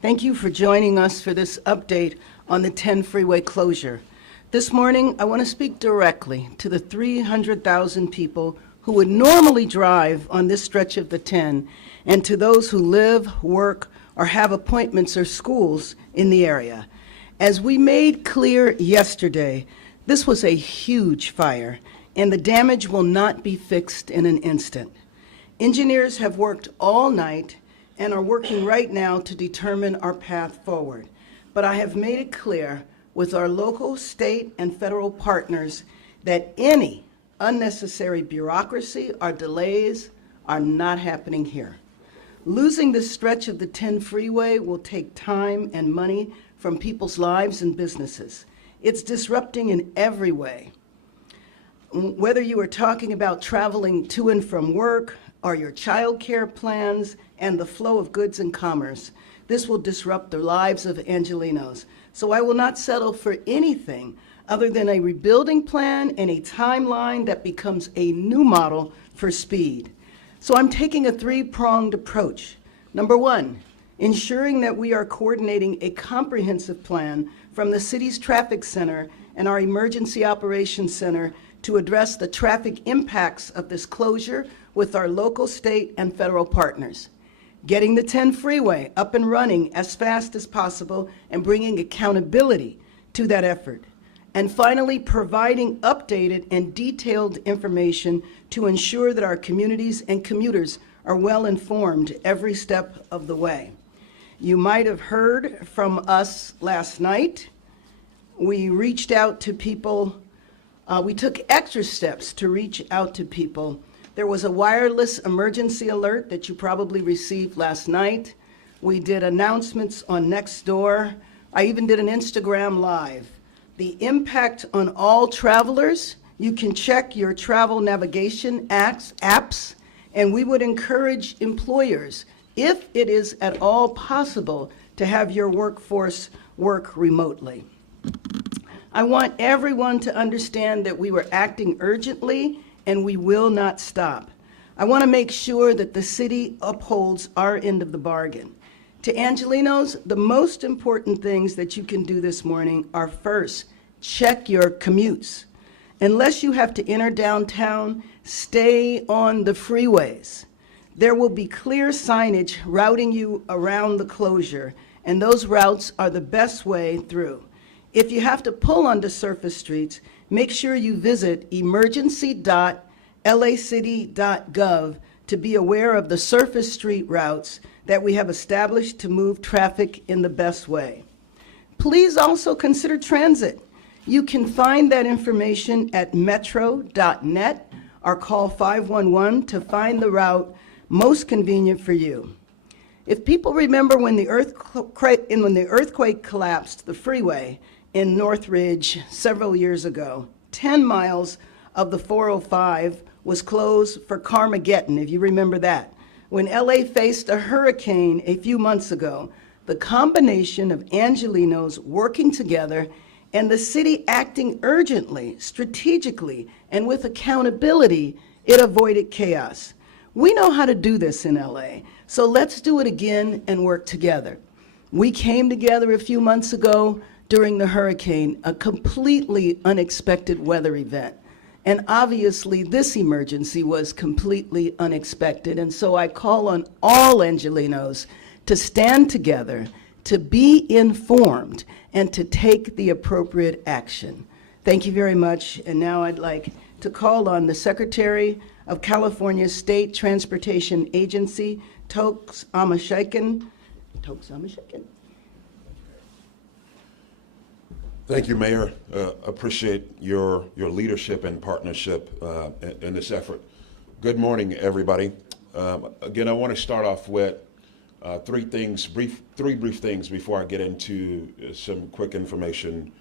Thank you for joining us for this update on the 10 freeway closure. This morning, I want to speak directly to the 300,000 people who would normally drive on this stretch of the 10, and to those who live, work, or have appointments or schools in the area. As we made clear yesterday, this was a huge fire, and the damage will not be fixed in an instant. Engineers have worked all night and are working right now to determine our path forward. But I have made it clear with our local, state, and federal partners that any unnecessary bureaucracy or delays are not happening here. Losing this stretch of the 10 freeway will take time and money from people's lives and businesses. It's disrupting in every way. Whether you are talking about traveling to and from work or your child care plans and the flow of goods and commerce, this will disrupt the lives of Angelenos. So I will not settle for anything other than a rebuilding plan and a timeline that becomes a new model for speed. So I'm taking a three-pronged approach. Number one, ensuring that we are coordinating a comprehensive plan from the city's traffic center and our emergency operations center to address the traffic impacts of this closure with our local, state, and federal partners. Getting the 10 freeway up and running as fast as possible and bringing accountability to that effort. And finally, providing updated and detailed information to ensure that our communities and commuters are well informed every step of the way. You might have heard from us last night. We reached out to people. We took extra steps to reach out to people. There was a wireless emergency alert that you probably received last night. We did announcements on Nextdoor. I even did an Instagram Live. The impact on all travelers, you can check your travel navigation apps, and we would encourage employers, if it is at all possible, to have your workforce work remotely. I want everyone to understand that we were acting urgently and we will not stop. I want to make sure that the city upholds our end of the bargain. To Angelenos, the most important things that you can do this morning are first, check your commutes. Unless you have to enter downtown, stay on the freeways. There will be clear signage routing you around the closure, and those routes are the best way through. If you have to pull onto surface streets, make sure you visit emergency.lacity.gov to be aware of the surface street routes that we have established to move traffic in the best way. Please also consider transit. You can find that information at metro.net or call 511 to find the route most convenient for you. If people remember when the earthquake collapsed the freeway in Northridge several years ago, 10 miles of the 405 was closed for Carmageddon, if you remember that. When LA faced a hurricane a few months ago, the combination of Angelenos working together and the city acting urgently, strategically, and with accountability, it avoided chaos. We know how to do this in LA, so let's do it again and work together. We came together a few months ago during the hurricane, a completely unexpected weather event. And obviously this emergency was completely unexpected. And so I call on all Angelenos to stand together, to be informed, and to take the appropriate action. Thank you very much. And now I'd like to call on the Secretary of California State Transportation Agency, Tokes Amashaikan. Thank you, Mayor. Appreciate your leadership and partnership in this effort. Good morning, everybody. Again, I want to start off with three brief things before I get into some quick information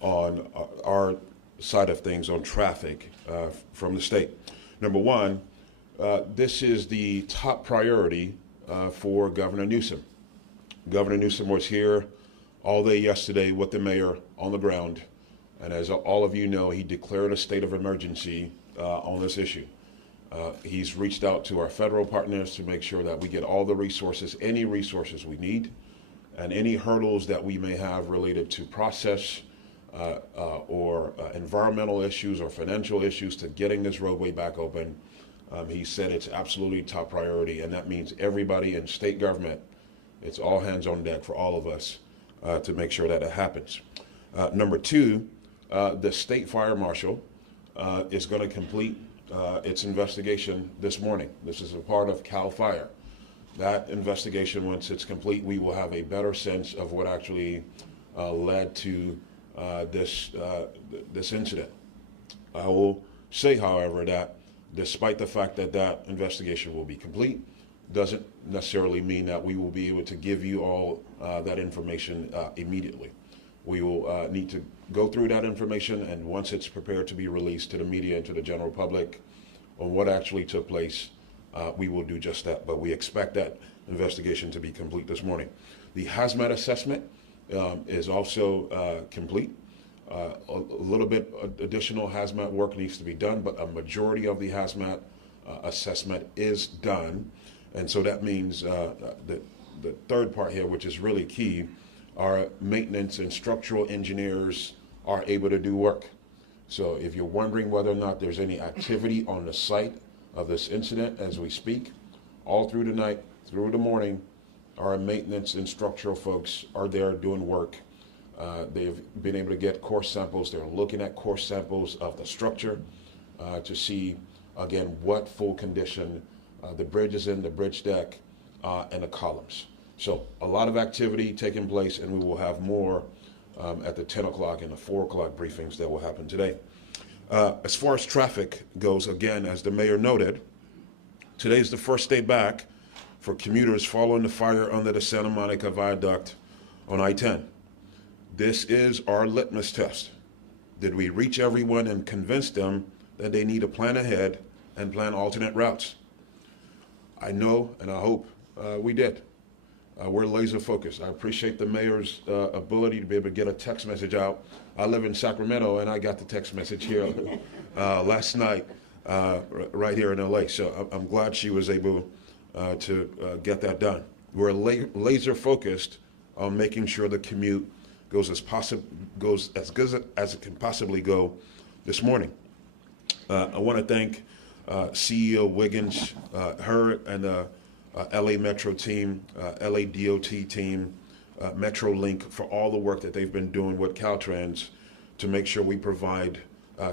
on our side of things on traffic from the state. Number one, this is the top priority for Governor Newsom. Governor Newsom was here all day yesterday with the mayor on the ground, and as all of you know, he declared a state of emergency on this issue. He's reached out to our federal partners to make sure that we get all the resources, any resources we need and any hurdles that we may have related to process or environmental issues or financial issues to getting this roadway back open. He said it's absolutely top priority, and that means everybody in state government, it's all hands on deck for all of us to make sure that it happens. Number two, the state fire marshal is going to complete its investigation this morning. This is a part of CAL FIRE. That investigation, once it's complete, we will have a better sense of what actually led to this incident. I will say, however, that despite the fact that that investigation will be complete, doesn't necessarily mean that we will be able to give you all that information immediately. We will need to go through that information, and once it's prepared to be released to the media and to the general public on what actually took place, we will do just that. But we expect that investigation to be complete this morning. The hazmat assessment is also complete. A little bit additional hazmat work needs to be done, but a majority of the hazmat assessment is done. And so that means the third part here, which is really key, our maintenance and structural engineers are able to do work. So if you're wondering whether or not there's any activity on the site of this incident as we speak, all through the night, through the morning, our maintenance and structural folks are there doing work. They've been able to get core samples. They're looking at core samples of the structure to see, again, what full condition the bridge is in, the bridge deck, and the columns. So a lot of activity taking place, and we will have more at the 10 o'clock and the 4 o'clock briefings that will happen today. As far as traffic goes, again, as the mayor noted, today's the first day back for commuters following the fire under the Santa Monica Viaduct on I-10. This is our litmus test. Did we reach everyone and convince them that they need to plan ahead and plan alternate routes? I know and I hope we did. We're laser focused. I appreciate the mayor's ability to be able to get a text message out. I live in Sacramento, and I got the text message here last night right here in LA. So I'm glad she was able to get that done. We're laser focused on making sure the commute goes as good as it can possibly go this morning. I want to thank CEO Wiggins, her and the LA Metro team, LA DOT team, MetroLink for all the work that they've been doing with Caltrans to make sure we provide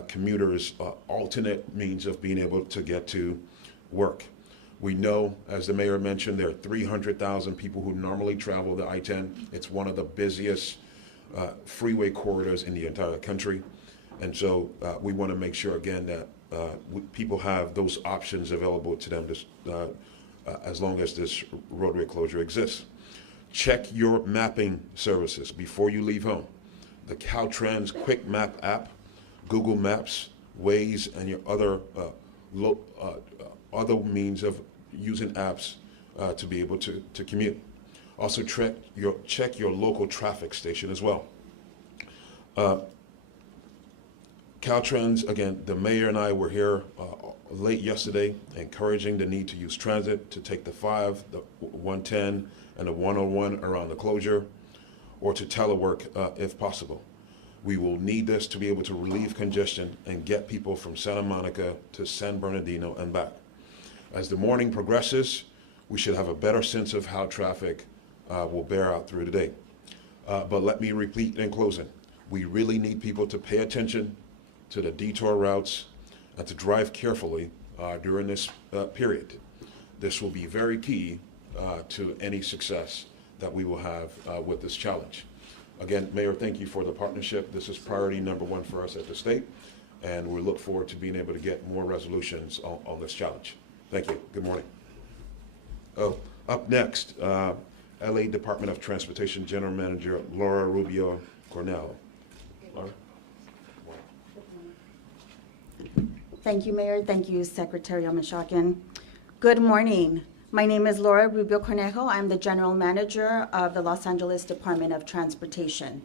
commuters alternate means of being able to get to work. We know, as the mayor mentioned, there are 300,000 people who normally travel the I-10. It's one of the busiest freeway corridors in the entire country. And so we want to make sure, again, that people have those options available to them as long as this roadway closure exists. Check your mapping services before you leave home. The Caltrans Quick Map app, Google Maps, Waze, and your other means of using apps to be able to commute. Also check your local traffic station as well. Caltrans, again, the mayor and I were here late yesterday encouraging the need to use transit to take the 5, the 110, and the 101 around the closure, or to telework if possible. We will need this to be able to relieve congestion and get people from Santa Monica to San Bernardino and back. As the morning progresses, we should have a better sense of how traffic will bear out through the day. But let me repeat in closing, we really need people to pay attention to the detour routes and to drive carefully during this period. This will be very key to any success that we will have with this challenge. Again, Mayor, thank you for the partnership. This is priority number 1 for us at the state, and we look forward to being able to get more resolutions on this challenge. Thank you. Good morning. Oh, up next, LA Department of Transportation General Manager Laura Rubio Cornell. Laura? Thank you, Mayor. Thank you, Secretary Almashakin. Good morning. My name is Laura Rubio Cornejo. I'm the General Manager of the Los Angeles Department of Transportation.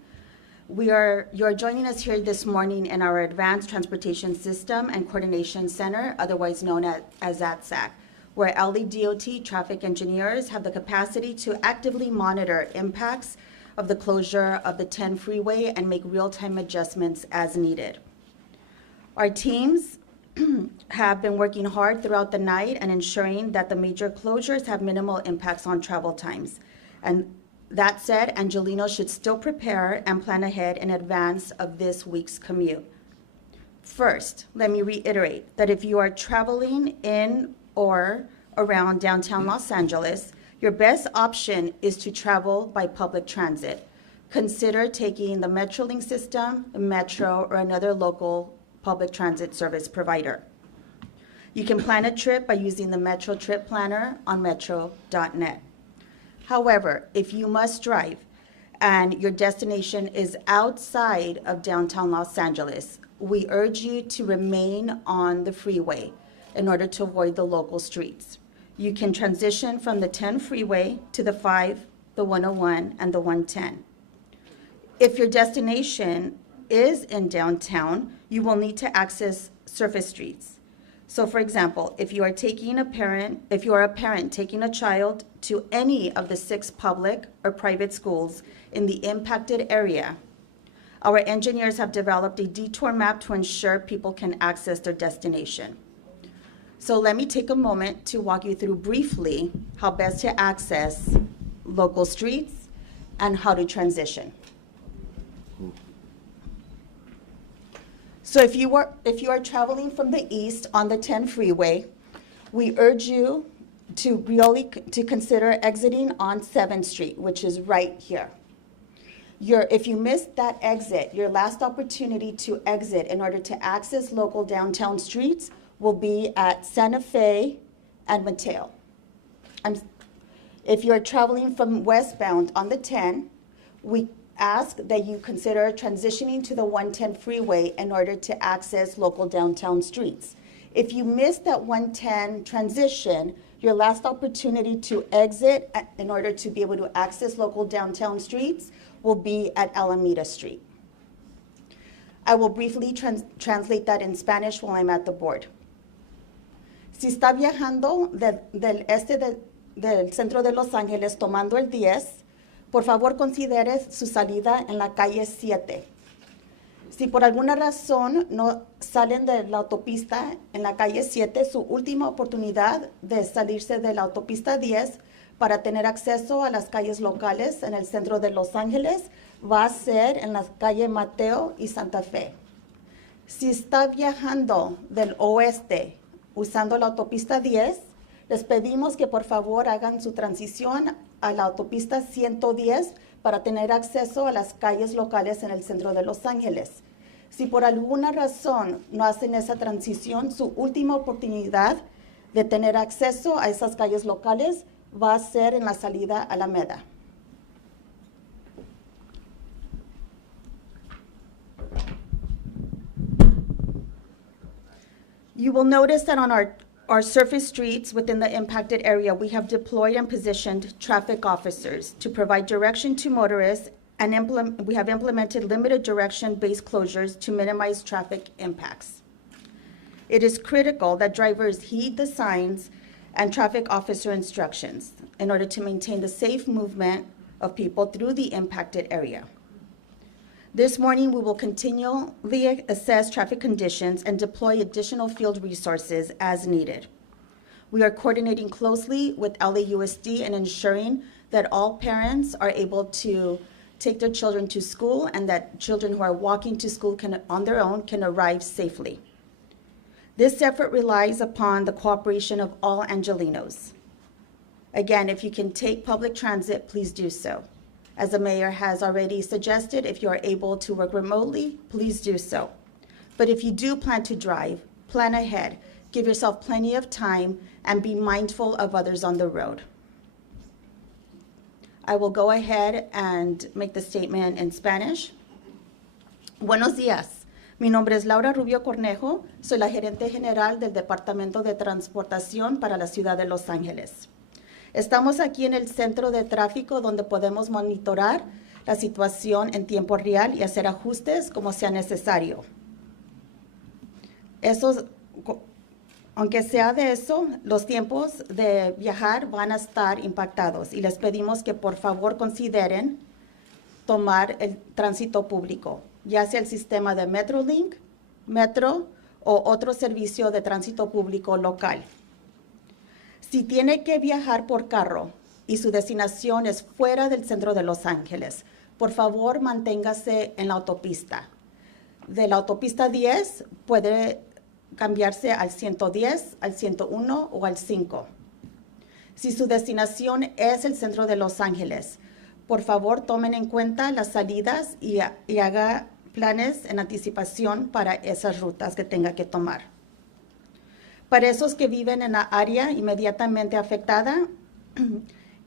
You're joining us here this morning in our Advanced Transportation System and Coordination Center, otherwise known as ATSAC, where LADOT traffic engineers have the capacity to actively monitor impacts of the closure of the 10 freeway and make real-time adjustments as needed. Our teams have been working hard throughout the night and ensuring that the major closures have minimal impacts on travel times. And that said, Angelenos should still prepare and plan ahead in advance of this week's commute. First, let me reiterate that if you are traveling in or around downtown Los Angeles, your best option is to travel by public transit. Consider taking the Metrolink system, Metro, or another local public transit service provider. You can plan a trip by using the Metro Trip Planner on metro.net. However, if you must drive and your destination is outside of downtown Los Angeles, we urge you to remain on the freeway in order to avoid the local streets. You can transition from the 10 freeway to the 5, the 101, and the 110. If your destination is in downtown, you will need to access surface streets. So for example, if you are a parent taking a child to any of the 6 public or private schools in the impacted area, our engineers have developed a detour map to ensure people can access their destination. So let me take a moment to walk you through briefly how best to access local streets and how to transition. So if you are traveling from the east on the 10 freeway, we urge you to consider exiting on 7th Street, which is right here. If you missed that exit, your last opportunity to exit in order to access local downtown streets will be at Santa Fe and Mateo. If you're traveling from westbound on the 10, we ask that you consider transitioning to the 110 freeway in order to access local downtown streets. If you missed that 110 transition, your last opportunity to exit in order to be able to access local downtown streets will be at Alameda Street. I will briefly translate that in Spanish while I'm at the board. Si está viajando del este del centro de Los Ángeles tomando el 10, por favor considere su salida en la calle 7. Si por alguna razón no salen de la autopista en la calle 7, su última oportunidad de salirse de la autopista 10 para tener acceso a las calles locales en el centro de Los Ángeles va a ser en las calles Mateo y Santa Fe. Si está viajando del oeste usando la autopista 10, les pedimos que por favor hagan su transición a la autopista 110 para tener acceso a las calles locales en el centro de Los Ángeles. Si por alguna razón no hacen esa transición, su última oportunidad de tener acceso a esas calles locales va a ser en la salida a Alameda. You will notice that on our surface streets within the impacted area, we have deployed and positioned traffic officers to provide direction to motorists, and we have implemented limited direction-based closures to minimize traffic impacts. It is critical that drivers heed the signs and traffic officer instructions in order to maintain the safe movement of people through the impacted area. This morning, we will continually assess traffic conditions and deploy additional field resources as needed. We are coordinating closely with LAUSD and ensuring that all parents are able to take their children to school and that children who are walking to school on their own can arrive safely. This effort relies upon the cooperation of all Angelenos. Again, if you can take public transit, please do so. As the mayor has already suggested, if you are able to work remotely, please do so. But if you do plan to drive, plan ahead, give yourself plenty of time, and be mindful of others on the road. I will go ahead and make the statement in Spanish. Buenos días. Mi nombre es Laura Rubio Cornejo. Soy la gerente general del Departamento de Transportación para la Ciudad de Los Ángeles. Estamos aquí en el centro de tráfico donde podemos monitorar la situación en tiempo real y hacer ajustes como sea necesario. Aunque sea de eso, los tiempos de viajar van a estar impactados y les pedimos que por favor consideren tomar el tránsito público, ya sea el sistema de Metrolink, Metro o otro servicio de tránsito público local. Si tiene que viajar por carro y su destinación es fuera del centro de Los Ángeles, por favor manténgase en la autopista. De la autopista 10 puede cambiarse al 110, al 101 o al 5. Si su destinación es el centro de Los Ángeles, por favor tomen en cuenta las salidas y haga planes en anticipación para esas rutas que tenga que tomar. Para esos que viven en la área inmediatamente afectada,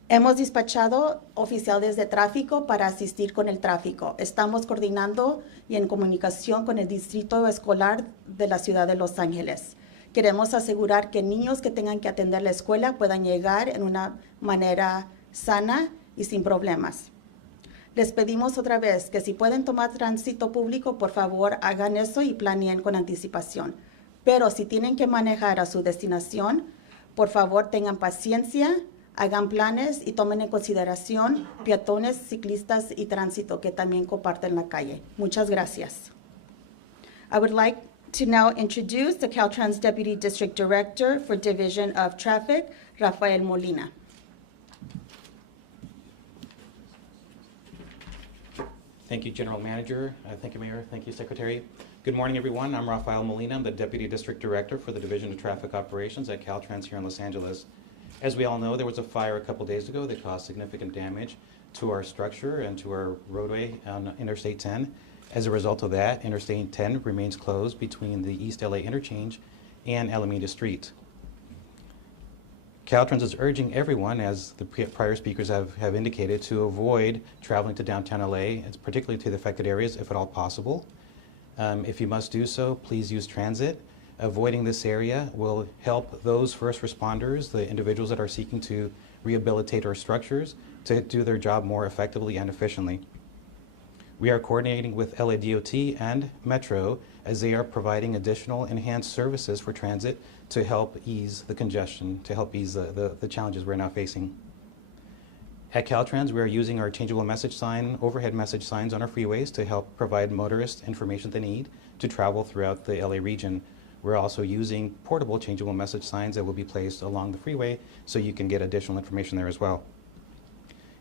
hemos despachado oficiales de tráfico para asistir con el tráfico. Estamos coordinando y en comunicación con el distrito escolar de la ciudad de Los Ángeles. Queremos asegurar que niños que tengan que atender la escuela puedan llegar en una manera sana y sin problemas. Les pedimos otra vez que si pueden tomar tránsito público, por favor hagan eso y planeen con anticipación. Pero si tienen que manejar a su destinación, por favor tengan paciencia, hagan planes y tomen en consideración peatones, ciclistas y tránsito que también comparten la calle. Muchas gracias. I would like to now introduce the Caltrans Deputy District Director for Division of Traffic, Rafael Molina. Thank you, General Manager. Thank you, Mayor. Thank you, Secretary. Good morning, everyone. I'm Rafael Molina. I'm the Deputy District Director for the Division of Traffic Operations at Caltrans here in Los Angeles. As we all know, there was a fire a couple days ago that caused significant damage to our structure and to our roadway on Interstate 10. As a result of that, Interstate 10 remains closed between the East LA interchange and Alameda Street. Caltrans is urging everyone, as the prior speakers have indicated, to avoid traveling to downtown LA, particularly to the affected areas if at all possible. If you must do so, please use transit. Avoiding this area will help those first responders, the individuals that are seeking to rehabilitate our structures, to do their job more effectively and efficiently. We are coordinating with LA DOT and Metro as they are providing additional enhanced services for transit to help ease the congestion, to help ease the challenges we're now facing. At Caltrans, we are using our changeable message sign, overhead message signs on our freeways to help provide motorists information they need to travel throughout the LA region. We're also using portable changeable message signs that will be placed along the freeway so you can get additional information there as well.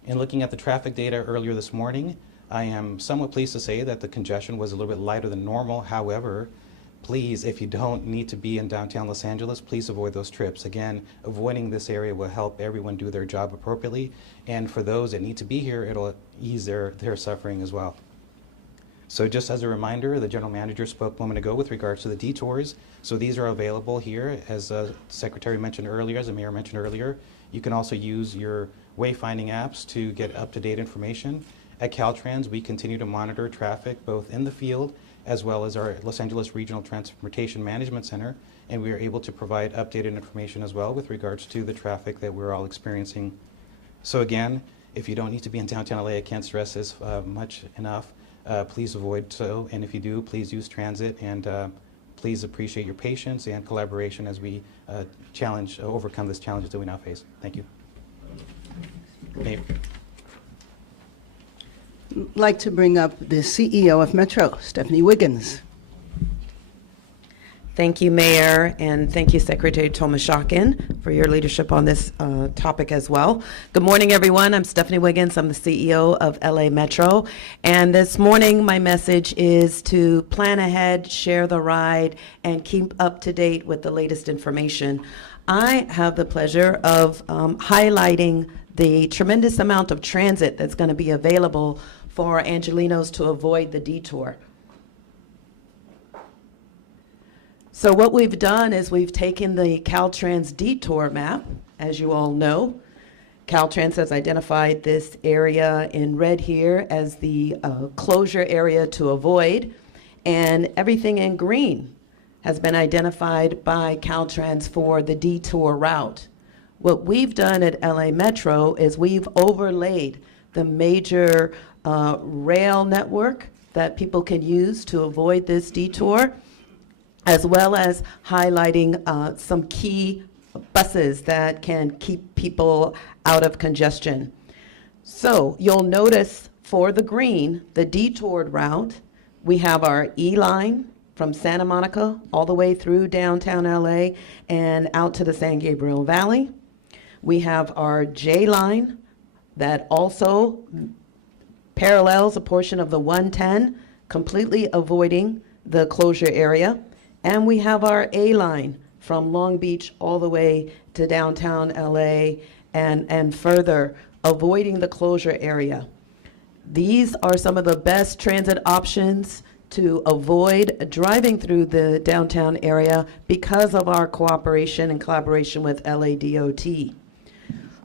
In looking at the traffic data earlier this morning, I am somewhat pleased to say that the congestion was a little bit lighter than normal. However, please, if you don't need to be in downtown Los Angeles, please avoid those trips. Again, avoiding this area will help everyone do their job appropriately. And for those that need to be here, it'll ease their suffering as well. So just as a reminder, the General Manager spoke a moment ago with regards to the detours. So these are available here, as the Secretary mentioned earlier, as the Mayor mentioned earlier. You can also use your wayfinding apps to get up-to-date information. At Caltrans, we continue to monitor traffic both in the field as well as our Los Angeles Regional Transportation Management Center, and we are able to provide updated information as well with regards to the traffic that we're all experiencing. So again, if you don't need to be in downtown LA, I can't stress this much enough. Please avoid so, and if you do, please use transit, and please appreciate your patience and collaboration as we overcome this challenge that we now face. Thank you. Mayor. I'd like to bring up the CEO of Metro, Stephanie Wiggins. Thank you, Mayor, and thank you, Secretary Tomashakin, for your leadership on this topic as well. Good morning, everyone. I'm Stephanie Wiggins. I'm the CEO of LA Metro. And this morning, my message is to plan ahead, share the ride, and keep up to date with the latest information. I have the pleasure of highlighting the tremendous amount of transit that's going to be available for Angelinos to avoid the detour. So what we've done is we've taken the Caltrans detour map, as you all know. Caltrans has identified this area in red here as the closure area to avoid, and everything in green has been identified by Caltrans for the detour route. What we've done at LA Metro is we've overlaid the major rail network that people can use to avoid this detour. as well as highlighting some key buses that can keep people out of congestion. So you'll notice for the green, the detoured route, we have our E line from Santa Monica all the way through downtown LA and out to the San Gabriel Valley. We have our J line that also parallels a portion of the 110, completely avoiding the closure area. And we have our A line from Long Beach all the way to downtown LA and further, avoiding the closure area. These are some of the best transit options to avoid driving through the downtown area because of our cooperation and collaboration with LADOT.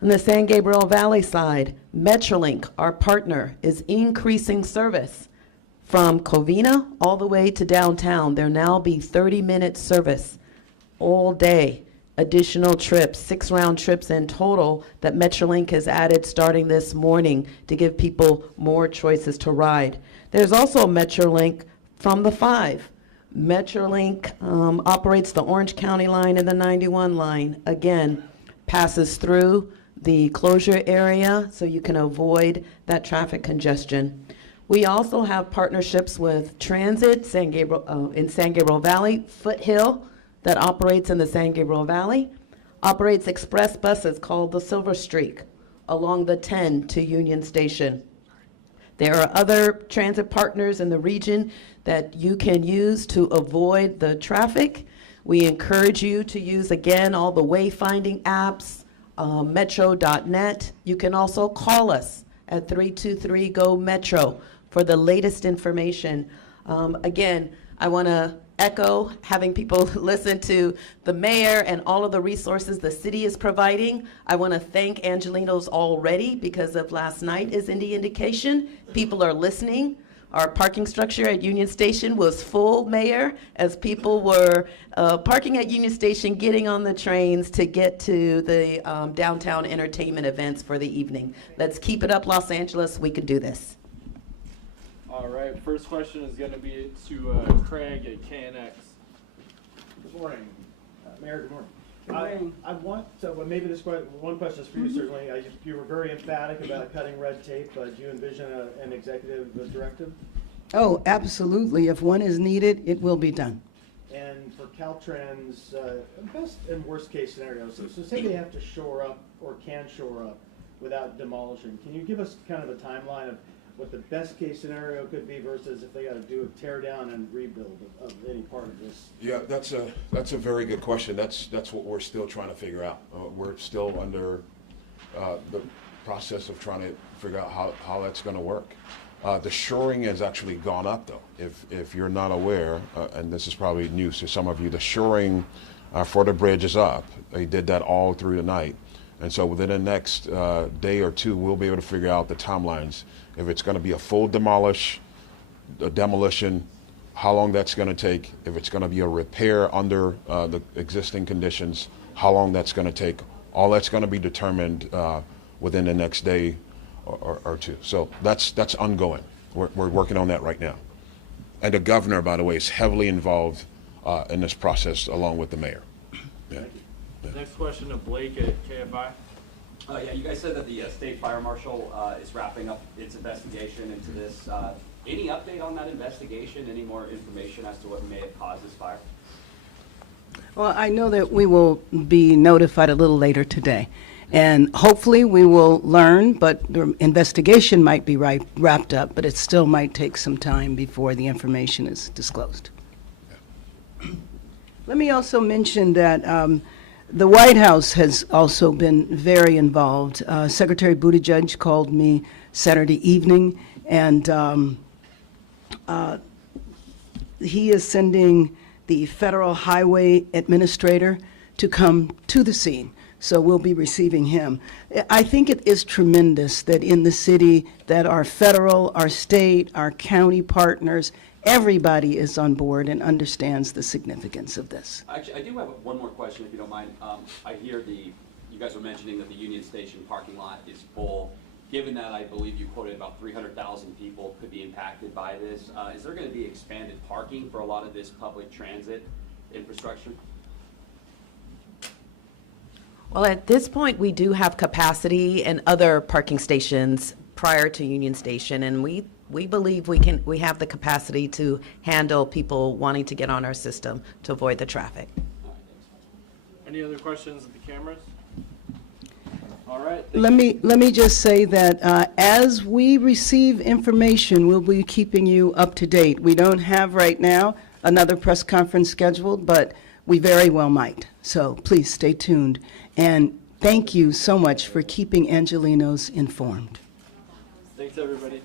On the San Gabriel Valley side, Metrolink, our partner, is increasing service from Covina all the way to downtown. There'll now be 30-minute service all day. Additional trips, 6 round trips in total that Metrolink has added starting this morning to give people more choices to ride. There's also Metrolink from the 5. Metrolink operates the Orange County line and the 91 line. Again, passes through the closure area so you can avoid that traffic congestion. We also have partnerships with Transit in San Gabriel Valley, Foothill, that operates in the San Gabriel Valley, operates express buses called the Silver Streak along the 10 to Union Station. There are other transit partners in the region that you can use to avoid the traffic. We encourage you to use, again, all the wayfinding apps, metro.net. You can also call us at 323-GO-METRO for the latest information. Again, I want to echo having people listen to the mayor and all of the resources the city is providing. I want to thank Angelinos already because of last night is the indication. People are listening. Our parking structure at Union Station was full, Mayor, as people were parking at Union Station, getting on the trains to get to the downtown entertainment events for the evening. Let's keep it up, Los Angeles. We can do this. All right, first question is going to be to Craig at KNX. Good morning, Mayor. Good morning. Good morning. I want to, well, maybe this one question is for you, certainly. You were very emphatic about cutting red tape. Do you envision an executive directive? Oh, absolutely. If one is needed, it will be done. And for Caltrans, best and worst case scenarios, so say they have to shore up or can shore up without demolishing. Can you give us kind of a timeline of what the best case scenario could be versus if they got to do a tear down and rebuild of any part of this? Yeah, that's a very good question. That's what we're still trying to figure out. We're still under the process of trying to figure out how that's going to work. The shoring has actually gone up, though. If you're not aware, and this is probably news to some of you, the shoring for the bridge is up. They did that all through the night. And so within the next day or two, we'll be able to figure out the timelines. If it's going to be a full demolition, how long that's going to take. If it's going to be a repair under the existing conditions, how long that's going to take. All that's going to be determined within the next day or two. So that's ongoing. We're working on that right now. And the governor, by the way, is heavily involved in this process along with the mayor. Yeah. Next question to Blake at KFI. Yeah, you guys said that the state fire marshal is wrapping up its investigation into this. Any update on that investigation? Any more information as to what may have caused this fire? Well, I know that we will be notified a little later today. And hopefully we will learn, but the investigation might be wrapped up, but it still might take some time before the information is disclosed. Let me also mention that the White House has also been very involved. Secretary Buttigieg called me Saturday evening, and he is sending the Federal Highway Administrator to come to the scene. So we'll be receiving him. I think it is tremendous that in the city that our federal, our state, our county partners, everybody is on board and understands the significance of this. Actually, I do have one more question, if you don't mind. I hear you guys were mentioning that the Union Station parking lot is full. Given that I believe you quoted about 300,000 people could be impacted by this, is there going to be expanded parking for a lot of this public transit? infrastructure? Well, at this point, we do have capacity in other parking stations prior to Union Station, and we believe we have the capacity to handle people wanting to get on our system to avoid the traffic. Any other questions of the cameras? All right. Let me just say that as we receive information, we'll be keeping you up to date. We don't have right now another press conference scheduled, but we very well might. So please stay tuned. And thank you so much for keeping Angelenos informed. Thanks, everybody.